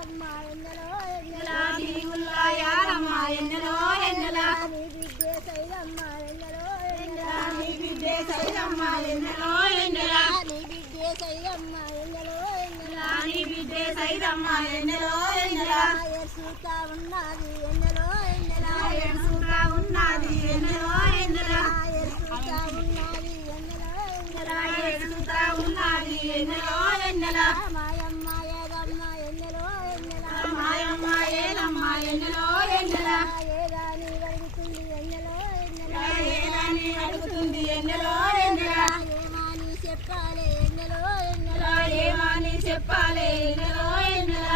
యాదమ్మ ఎన్నెలో ఎన్నెల నీవుల్లా యాదమ్మ ఎన్నెలో ఎన్నెల నీ బిడ్డే సైదమ్మ ఎన్నెలో ఎన్నెల నీ బిడ్డే సైదమ్మ ఎన్నెలో ఎన్నెల నీ బిడ్డే సైదమ్మ ఎన్నెలో ఎన్నెల నీ బిడ్డే సైదమ్మ ఎన్నెలో ఎన్నెల ఎసుతా ఉన్నది ఎన్నెలో ఎన్నెల ఎడుసుతా ఉన్నది ఎన్నెలో ఎన్నెల ఎసుతా ఉన్నది ఎన్నెలో ఎన్నెల ఎడుసుతా ఉన్నది ఎన్నెలో ఎన్నెల మాయమ్మ యాదమ్మ ఎన్నెలో ఎన్నెల మాయమ్మ ఏలమ్మ ఎన్నెలో ఎన్నెల ఏదాని వరుగుతుంది ఎన్నెలో ఎన్నెల ఏదాని అడుగుతుంది ఎన్నెలో ఎన్నెల ఏమాని చెప్పాలి ఎన్నెలో ఎన్నెల ఏమని చెప్పాలి ఎన్నెలో ఎన్నెల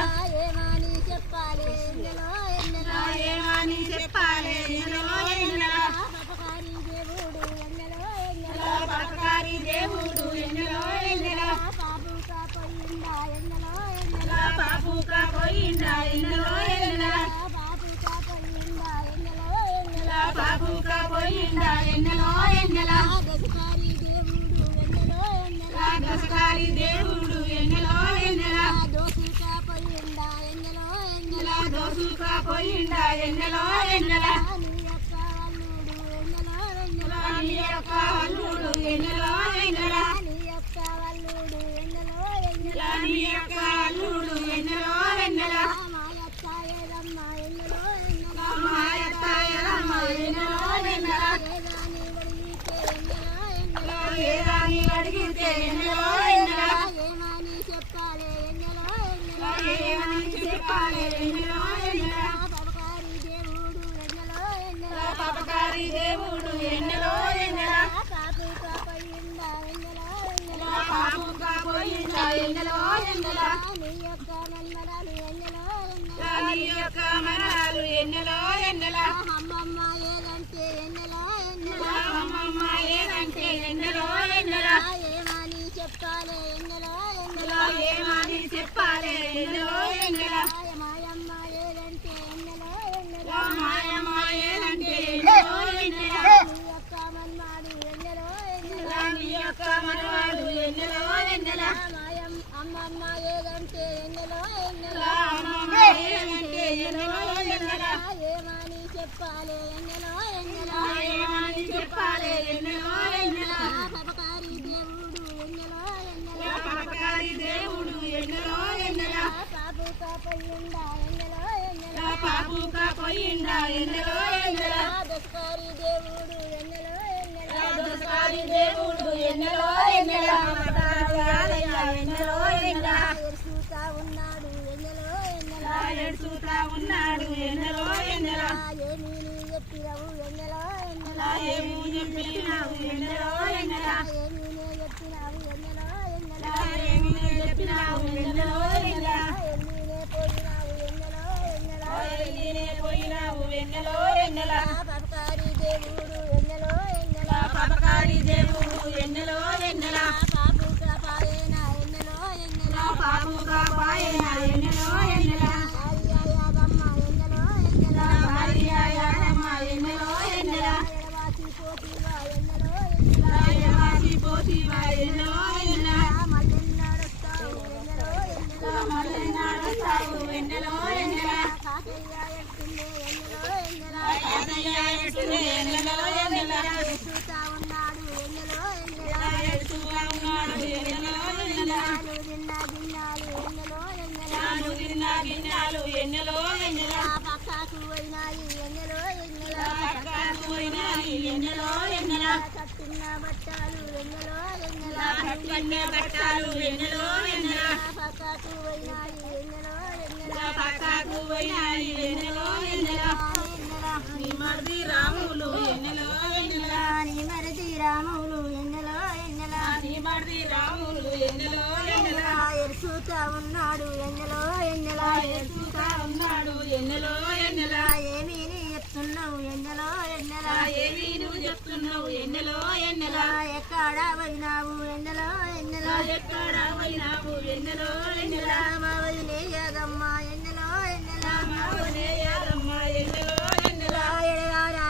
ఏమాని చెప్పాలి ఎన్నెలో ఎన్నెల ఏమని చెప్పాలి ఎన్నెలో ఎన్నెల పాపకారి దేవుడు ఎన్నెలో ఎన్నెల పాపకారి దేవుడు ఎన్నెలో ఎన్నెల పాపుకా పోయిందా ఎన్నెలో ఎన్నెల పాపుకా పోయిండా ఎన్నెలో ఎన్నెల పాపుకా పోయిందా ఎన్నెలో ఎన్నెల పాపుకా పోయిండా ఎన్నెలో ఎన్నెల దశకారి దేవుడు ఎన్నెలో ఎన్నెల దశకారి దేవుడు ఎన్నెలో ఎన్నెల దోసుకా పోయిందా ఎన్నెలో ఎన్నెల దోసుకా పోయిండా ఎన్నెలో ఎన్నెల నీ యొక్క అల్లుడు ఎన్నెలో ఎన్నెల నీ యొక్క అల్లుడు ఎన్నెలో ఎన్నెల నీ యొక్క అల్లుడు ఎన్నెలో ఎన్నెల నీ యొక్క అల్లుడు ఎన్నెలో ఎన్నెల మాయత్త ఏదమ్మ ఎన్నెలో ఎన్నెల మాయత్త ఎల్లమ్మ ఎన్నెలో ఎన్నెల ఏదాని అడిగితే ఎన్నెలో ఏదాని అడిగితే ఎన్నెల ఎన్నెలో ఎన్నెల ఏమని చెప్పాలి ఎన్నెలో ఎన్నెల ఏమని చెప్పాలి ఎన్నెలో ఎన్నెల పాపకారి దేవుడు ఎన్నెలో ఎన్నెల పాపకారి దేవుడు ఎన్నెలో ఎన్నెల పాపుకా పోయిందా ఎన్నెలో ఎన్నెల పాపుకా పోయిండా ఎన్నెలో ఎన్నెల నీ యొక్క మన్మరాలు ఎన్నెలో ఎన్నెల నీ యొక్క మనాలు ఎన్నెలో ఎన్నెల అమ్మమ్మ ఏదంటే ఎన్నెలో ఎన్నెల అమ్మమ్మ ఏదంటే ఎన్నెలో ఎన్నెల ఏమని చెప్పాలి ఎన్నెలో ఎన్నెల ఏమని చెప్పాలి ఎన్నెలో ఎన్నెల మాయమ్మ ఏదంటే ఎన్నెలో ఎన్నెల మాయమ్మ ఏదంటే ఎన్నెలో ఎన్నెల నీ యొక్క మన్మాడు ఎన్నెలో ఎన్నెల నీ యొక్క మనవాడు ఎన్నెలో ఎన్నెల అమ్మమ్మ ఏదంటే ఎన్నెలో ఎన్నెల అమ్మమ్మ ఏదంటే ఎన్నెలో ఎన్నెల ఏమని చెప్పాలి ఎన్నెలో ఎన్నెల ఏమని చెప్పాలి ఎన్నెలో ఎన్నెల పాపకారి దేవుడు ఎన్నెలో ఎన్నెల పాపకారి దేవుడు ఎన్నెలో ఎన్నెల పాపుకా పోయిందా ఎన్నెలో ఎన్నెల పాపుకా పోయిండా ఎన్నెలో ఎన్నెల దశకారి దేవుడు ఎన్నెలో ఎన్నెల దశకారి దేవుడు ఎన్నెలో ఎన్నెల యాదయ్య ఎన్నెలో ఎన్నెల ఎరుసుతా ఉన్నాడు ఎన్నెలో ఎన్నెల ఎడుచుతా ఉన్నాడు ఎన్నెలో ఎన్నెల ఏమి నీ చెప్పినవు ఎన్నెలో ఎన్నెల ఏమూ చెప్పినావు ఎన్నెలో ఎన్నెల ఏమి నే చెప్పినవు ఎన్నెలో ఎన్నెల ఏమీ చెప్పినావు ఎన్నెలో ఎన్నెల ఎన్ని నే పోయినావు ఎన్నెలో ఎన్నెల ఎల్లినే పోయినావు ఎన్నెలో ఎన్నెల పాపకారి దేవుడు ఎన్నెలో ఎన్నెల పాపకారి దేవుడు ఎన్నెలో ఎన్నెల పాపుకా పాయేనా ఎన్నెలో ఎన్నెల పాపుగా పాయన ఎన్నెలో ఎన్నెల యాదమ్మ ఎన్నెలో ఎన్నెల భార్య యాదమ్మ ఎన్నెలో ఎన్నెల ఎడవాసి పోతివా ఎన్నెలో ఎన్నెల ఎడవాసి పోతివా ఎన్నెలో ఎన్నెల మల్లెన్నాడొస్తావు ఎన్నెలో ఎన్నెల మల్లెన్నాడొస్తావు ఎన్నెలో ఎన్నెల కాకయ్య ఎట్టిందే ఎన్నెలో ఎన్నెల యాదయ్య ఎడుచునే ఎన్నెలో ఎన్నెల చూతా ఉన్నాడు ఎన్నెలో ఎన్నెల ఎడుచుగా ఉన్నాడు ఎన్నెలో ఎన్నెల తిన్న గిన్నాలు ఎన్నెలో ఎన్నెల తిన్న గిన్నెలు ఎన్నెలో ఎన్నెల పక్కకు పోయినాయి ఎన్నెలో ఎన్నెల పక్కకు పోయినాయి ఎన్నెలో ఎన్నెల కట్టిన బట్టలు ఎన్నెలో ఎన్నెల కట్టిన బట్టలు ఎన్నెలో ఎన్నెల పక్కకు పోయినాయి ఎన్నెలో ఎన్నెల పక్కకు పోయినాయి ఎన్నెలో ఎన్నెల నీ మరిది రాములు ఎన్నెలో ఎన్నెల నీ మరిది రాములు ఎన్నెలో ఎన్నెల నీ మరిది రాములు ఎన్నెలో ఎన్నెల ఎరుసుతా ఉన్నాడు ఎన్నెలో ఎన్నెల ఎడుచుతా ఉన్నాడు ఎన్నెలో ఎన్నెల ఏమి నీ చెప్తున్నావు ఎన్నెలో ఎన్నెల ఏమి నువ్వు చెప్తున్నావు ఎన్నెలో ఎన్నెల ఎక్కడ పోయినావు ఎన్నెలో ఎన్నెల ఎక్కడ పోయినావు ఎన్నెలో ఎన్నెల మా వదిలే యాదమ్మ ఎన్నెలో ఎన్నెల మావనే యాదమ్మ ఎన్నెలో ఎన్నెల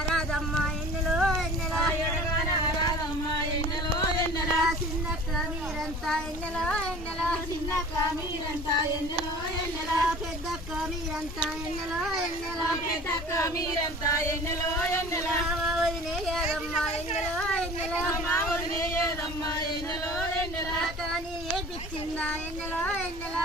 రాదమ్మ ఎన్నెలో ఎన్నెల ఎడగాన రాదమ్మ ఎన్నెలో ఎన్నెల చిన్నక్క మీరంతా ఎన్నెలో ఎన్నెల చిన్నక్క మీరంతా ఎన్నెలో ఎన్నెల పెద్దక్క మీరంతా ఎన్నెలో ఎన్నెలో పెద్దక్క మీరంతా ఎన్నెలో ఎన్నెలా మా వదినే యాదమ్మ ఎన్నెలో ఎన్నెలో మా వదినే ఏదమ్మా ఎన్నెలో ఎన్నెలా కానీ ఏ పిచ్చిందా ఎన్నెలో ఎన్నెలా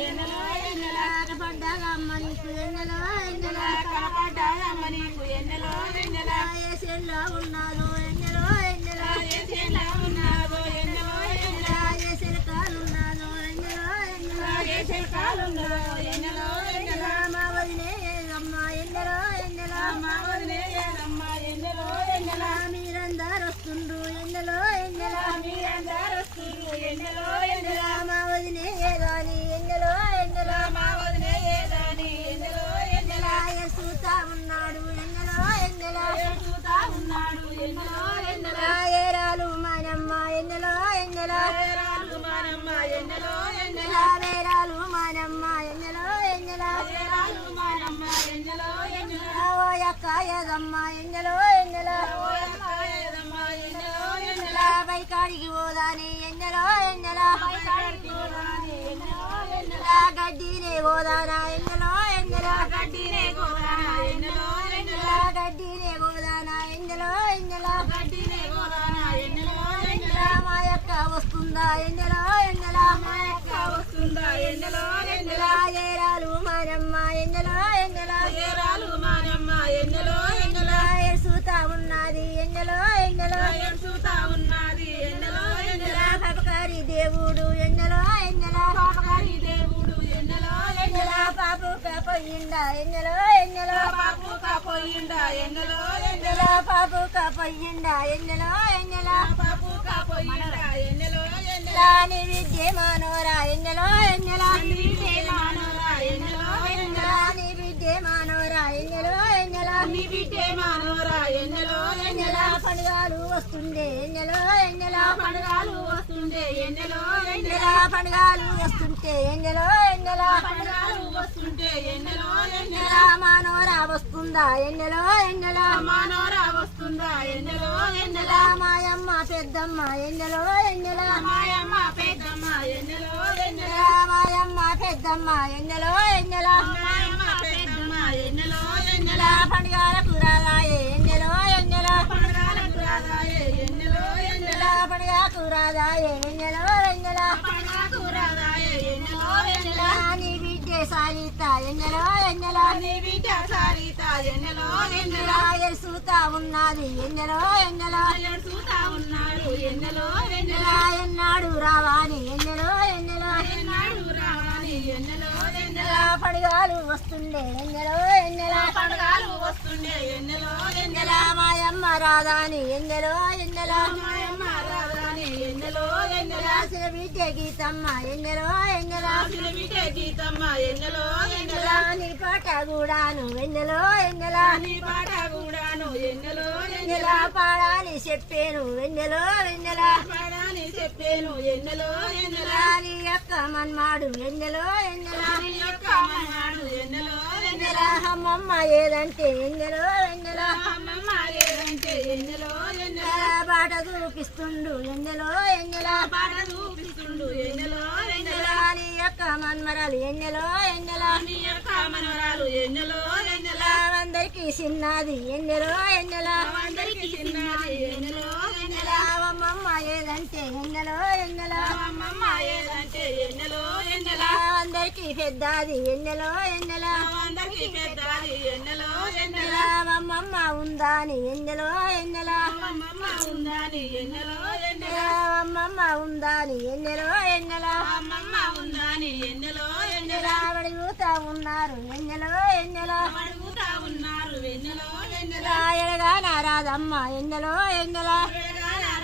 ఎన్నెలో ఎన్నెలా పడ్డాగమ్మ నీకు ఎన్నెలో ఎన్నెలా కాపాడాలమ్మ నీకు ఎన్నెలో ఎన్నెలా ఏ సెల్లో ఉన్నాను ఎన్నెలో ఎన్నెలా ఏ చేలా ఉన్నావో ఎన్నెలో ఎన్నెలా ఏ సెలకాలు ఉన్నాను ఎన్నెలో ఎన్నెలా ఏ శిల్పాలున్నావో ఎన్నెలో ఎన్నెలా మా వదినే అమ్మ ఎన్నెలో ఎన్నెలా మా వదినే ఏదమ్మా ఎన్నెలో ఎన్నెలా మీరందరు వస్తుండ్రు ఎన్నెలో ఎన్నెలా మీరందరూ వస్తున్నారు ఎన్నెలో ఎన్నెలా మా వదినే గాని ఎన్నెలో ఎన్నెలా మా వదినే ఏదాని ఎన్నెలో ఎన్నెలా సూతా ఉన్నాడు ఎన్నెలో ఎన్నెలా చూతా ఉన్నాడు ఎన్నెలో ఎన్నెలా ఏరాలు మానమ్మ ఎన్నెలో ఎన్నెలా వేరాలు మానమ్మ ఎన్నెలో ఎన్నెలా వేరాలు మానమ్మ ఎన్నెలో ఎన్నెలా వేరాలు మానమ్మ ఎన్నెలో ఎన్నెలా ఓ యక్క ఏదమ్మ ఎన్నెలో ఎన్నెలా ఓ అక్క ఏదమ్మా ఎన్నెలో ఎన్నెలా బైకాడికి పోదాని ఎన్నెలో ఎన్నెలా కాడికి పోదాని ఎన్నెలో ఎన్నెలా గడ్డినే పోదానా ఎన్నెలో ఎన్నెలా గడ్డినే గోదానా ఎన్నెలో ఎన్నెలా గడ్డినే పోదానా ఎన్నెలో ఎన్నెలా గడ్డినే గోదానా ఎన్నెలో ఎన్నెలా మా యొక్క వస్తుందా ఎన్నెలో ఎన్నెలా మా అక్క వస్తుందా ఎన్నెలో ఎన్నెలా ఏరాలు మానమ్మ ఎన్నెలో ఎన్నెలా వేరాలు మానమ్మ ఎన్నెలో ఎన్నెలా సూతా ఉన్నది ఎన్నెలో ఎన్నెలో చూతా ఉన్నది ఎన్నెలో ఎన్నెలా పపకారి దేవుడు ఎన్నెలో ఎన్నెలా పాపగారి దేవుడు ఎన్నెలో ఎన్నెలా పాపు పోయిందా ఎన్నెలో ఎన్నెలో పాపు కాపోయిందా ఎన్నెలో ఎన్నెలా పాపు పోయిందా ఎన్నెలో ఎన్నెలా పాపు కాపోయిందా ఎన్నెలో ఎన్నెలా నీ విద్య మానవరా ఎన్నెలో ఎన్నెలా నీవే మానవరా ఎన్నెలో ఎన్నెలా నీ విద్య మానవరా ఎన్నెలో ఎన్నెలా నీ బిడ్డే మానవరా ఎన్నెలో ఎన్నెలా ఎన్నెలా పండుగలు వస్తుండే ఎన్నెలో ఎన్నెలా పండుగలు వస్తుండే ఎన్నెలో ఎన్నెలా ఎన్నెలా పండుగలు వస్తుంటే ఎన్నెలో ఎన్నెలా పండుగలు వస్తుంటే ఎన్నెలో ఎన్నెలా ఎన్నెలా మానవరా వస్తుందా ఎన్నెలో ఎన్నెలా మానవరా వస్తుందా ఎన్నెలో ఎన్నెలా ఎన్నెలా మాయమ్మ పెద్దమ్మ ఎన్నెలో ఎన్నెలా మాయమ్మ పెద్దమ్మ ఎన్నెలో ఎన్నెలా ఎన్నెలా మాయమ్మ పెద్దమ్మ ఎన్నెలో ఎన్నెలా మాయమ్మ పెద్దమ్మ ఎన్నెలో ఎన్నెలా ఎన్నెలా పండుగలకు రాదాయే ఎన్నెలో ఎన్నెలా పండుగలకు రాదాయే ఎన్నెలో ఎన్నెలా ఎన్నెలా పండుగకు రాదాయే ఎన్నెలో ఎన్నెలా పండుగకు రాదాయే ఎన్నెలో ఎన్నెలా నీ బిడ్డే సారిత ఎన్నెలో ఎన్నెలా నీ బిడ్డ సారిత ఎన్నెలో ఎన్నెలా సూతా ఉన్నది ఎన్నెలో ఎన్నెలా చూతా ఉన్నాడు ఎన్నెలో ఎన్నెలా ఎన్నెలా ఎన్నాడు రావాని ఎన్నెలో ఎన్నెలా ఎన్నాడు రావాలి ఎన్నెలో ఎన్నెలా ఎన్నెలా పండుగలు వస్తుండే ఎన్నెలో ఎన్నెలా పండుగలు వస్తుండే ఎన్నెలో ఎన్నెలా ఎన్నెలా మాయమ్మ రాదాని ఎన్నెలో ఎన్నెలా మాయమ్మ రాదాని ఎన్నెలో ఎన్నెలా రాసిన బిడ్డ గీతమ్మ ఎన్నెలో ఎన్నెలా బిడ్డ గీతమ్మ ఎన్నెలో ఎన్నెలా ఎన్నెలా నీ పాట కూడాను ఎన్నెలో ఎన్నెలా నీ పాట కూడాను ఎన్నెలో ఎన్నెలా ఎన్నెలా పాడాలి చెప్పేను ఎన్నెలో ఎన్నెలా పాడాలి చెప్పేను ఎన్నెలో ఎన్నెలా నీ యొక్క మన్మాడు ఎన్నెలో ఎన్నెలా నీ యొక్క మన్నాడు ఎన్నెలో ఎన్నెలా ఎన్నెలా అమ్మమ్మ ఏదంటే ఎన్నెలో ఎన్నెలా అమ్మమ్మ ఏదంటే ఎన్నెలో ఎన్నెలా బాట చూపిస్తుండు ఎన్నెలో ఎన్నెలా పాట చూపిస్తుండు ఎన్నెలో ఎన్నెలా ఎన్నెలా నీ యొక్క మన్మరాలు ఎన్నెలో ఎన్నెలా నీ యొక్క మనవరాలు ఎన్నెలో ఎన్నెలా అందరికి చిన్నది ఎన్నెలో ఎన్నెలా అందరికి చిన్నది ఎన్నెలో ఎన్నెలా ఎన్నెలా అమ్మమ్మ ఏదంటే ఎన్నెలో ఎన్నెలా అమ్మమ్మ ఏదంటే ఎన్నెలో ఎన్నెలా అందరికి పెద్దది ఎన్నెలో ఎన్నెలా అందరికి పెద్దది ఎన్నెలో ఎన్నెలా ఎన్నెలా అమ్మమ్మ ఉందాని ఎన్నెలో ఎన్నెలా అమ్మమ్మ ఉందని ఎన్నెలో ఎన్నెలా ఎన్నెలా అమ్మమ్మ ఉందాని ఎన్నెలో ఎన్నెలా అమ్మమ్మ ఉందని ఎన్నెలో ఎన్నెలా ఎన్నెలా అడుగుతా ఉన్నారు ఎన్నెలో ఎన్నెలా అడుగుతా ఉన్నారు ఎన్నెలో ఎన్నెలా ఎడగా నారాదమ్మ ఎన్నెలో ఎన్నెలా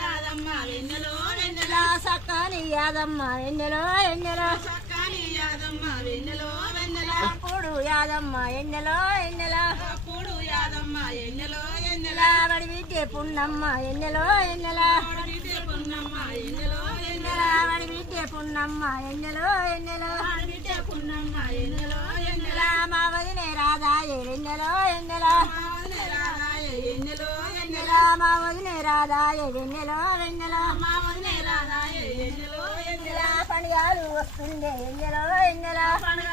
రాదమ్మ ఎన్నెలో ఎన్నెలా ఎన్నెలా సక్కని యాదమ్మ ఎన్నెలో ఎన్నెలా చక్కని యాదమ్మ ఎన్నెలో ఎన్నెలా అప్పుడు యాదమ్మ ఎన్నెలో ఎన్నెలా అప్పుడు యాదమ్మ ఎన్నెలో ఎన్నెలా ఎన్నెలా బడి బిడ్డే పున్నమ్మ ఎన్నెలో ఎన్నెలా బిడ్డ పున్నమ్మ ఎన్నెలో ఎన్నెలా ఎన్నెలా బడి బిడ్డే పున్నమ్మ ఎన్నెలో ఎన్నెలా బిడ్డ పున్నమ్మ ఎన్నెలో ఎన్నెలా ఎన్నెలా మా వదినే రాదాయే ఎన్నెలో ఎన్నెలా మావనే రాదాయే ఎన్నెలో ఎన్నెలా ఎన్నెలా మా వదినే రాదాయే ఎన్నెలో ఎన్నెలా మావనే రాదాయే ఎన్నెలో ఎన్నెలా ఎన్నెలా పండుగలు వస్తుండే ఎన్నెలో ఎన్నెలా పండుగ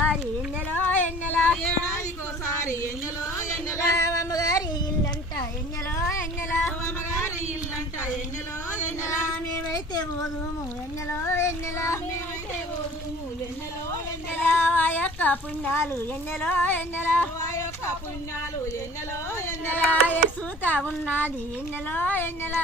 ఏడాదికోసారి ఎన్నెలో ఎన్నెల ఏడాదికోసారి ఎన్నెలో ఎన్నెల అమ్మగారి ఇల్లంట ఎన్నెలో ఎన్నెల అమ్మగారి ఇల్లంట ఎన్నెలో ఎన్నెల మేమైతే పోదుము ఎన్నెలో ఎన్నెల మేమైతే పోదుము ఎన్నెలో ఎన్నెల ఆ యొక్క పుణ్యాలు ఎన్నెలో ఎన్నెల ఆ యొక్క పుణ్యాలు ఎన్నెలో ఎన్నెల సూతా ఉన్నది ఎన్నెలో ఎన్నెల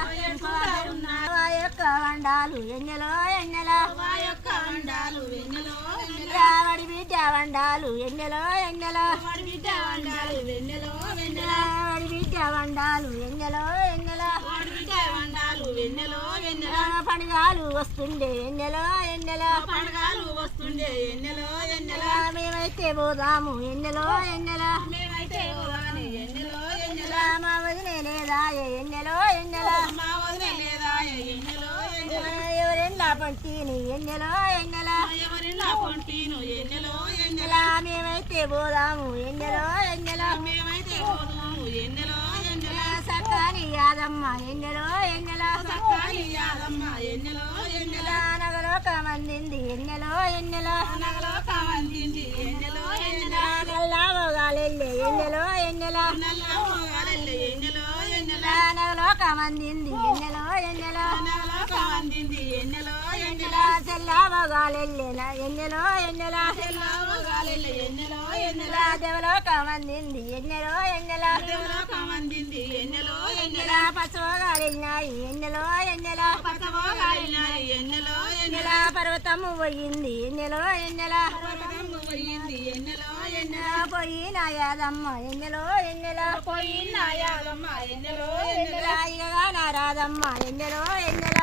ఆ యొక్క వండాలు ఎన్నెలో ఎన్నెల ఆ యొక్క వండాలు ఎన్నెలో ఎన్నెల వాడి బిడ్డ వండాలు ఎన్నెలో ఎన్నెల వాడి బిడ్డ వండాలు ఎన్నెలో ఎన్నెల వాడి బిడ్డ వండాలు ఎన్నెలో ఎన్నెల వాడి బిడ్డ వండాలు ఎన్నెలో ఎన్నెల పండుగలు వస్తుండే ఎన్నెలో ఎన్నెల పండుగలు వస్తుండే ఎన్నెలో ఎన్నెల మేమైతే పోదాము ఎన్నెలో ఎన్నెల మేమైతే పోదాని ఎన్నెలో ఎన్నెల మా వదిలే లేదా ఎన్నెలో ఎన్నెల మా వదిలే లేదా ఎన్నెలో ఎన్నెల ఎవరెండ్లా పంటిని ఎన్నెలో ఎన్నెల ఎవరిలా కొంటీను ఎన్నెలో ఎన్నెల మేమైతే పోదాము ఎన్నెలో ఎన్నెల మేమైతే పోదాము ఎన్నెలో ఎన్నెల సక్కాని యాదమ్మ ఎన్నెలో ఎన్నెల సక్కాని యాదమ్మ ఎన్నెలో ఎన్నెల నగలోక మందింది ఎన్నెలో ఎన్నెల నగలో కావందింది ఎన్నెలో ఎన్నెల నల్లామోగాలెళ్ళే ఎన్నెలో ఎన్నెల నల్లమ్మగాలెల్లె ఎన్నెలో ఎన్నెల నగలోక మందింది ఎన్నెలో ఎన్నెల నగలో కావందింది ఎన్నెలో ఎన్నెల చెల్లామోగాలెళ్ళేన ఎన్నెలో ఎన్నెల తెల్లమ్మగాలెల్లె ఎన్నెలో ఎన్నెల దేవలోక మందింది ఎన్నెలో ఎన్నెల దేవులో కావందింది ఎన్నెలో ఎన్నెల పశువుగాలినాయి ఎన్నెలో ఎన్నెల పచ్చమోగాలినాయి ఎన్నెలో ఎన్నెల పర్వతము పోయింది ఎన్నెలో ఎన్నెల పర్వతము పోయింది ఎన్నెలో ఎన్నెల పోయిన యాదమ్మ ఎన్నెలో ఎన్నెల పోయిన యాదమ్మ ఎన్నెలో ఎన్నెల ఇకగా నారాదమ్మ ఎన్నెలో ఎన్నెల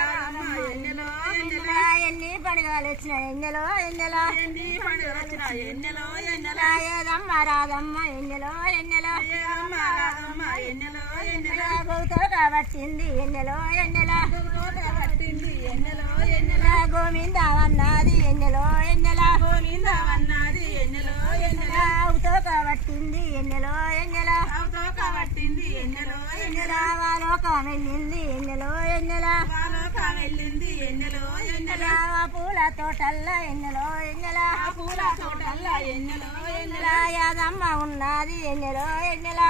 రాదమ్మ ఎన్నెలో ఎన్నెల ఎన్ని పండుగలు వచ్చిన ఎన్నెలో ఎన్నెల ఎన్ని పండుగ వచ్చిన ఎన్నెలో ఎన్నెల యాదమ్మ రాదమ్మ ఎన్నెలో ఎన్నెల అమ్మ రాదమ్మ ఎన్నెలో ఎన్నెల గౌతో కాబట్టింది ఎన్నెలో ఎన్నెల పట్టింది ఎన్నెలో ఎన్నెల గోవింద అన్నది ఎన్నెలో ఎన్నెల గోవిందవన్నది ఎన్నెలో ఎన్నెల అవుతో కాబట్టింది ఎన్నెలో ఎన్నెల అవుతో కాబట్టింది ఎన్నెలో ఎన్నెల లోకం వెళ్ళింది ఎన్నెలో ఎన్నెల వాలోక వెళ్ళింది ఎన్నెలో ఎన్నెల పూల తోటల్లో ఎన్నెలో ఎన్నెల ఆ పూల తోటల్ల ఎన్నెలో ఎన్నెల యాదమ్మ ఉన్నది ఎన్నెలో ఎన్నెల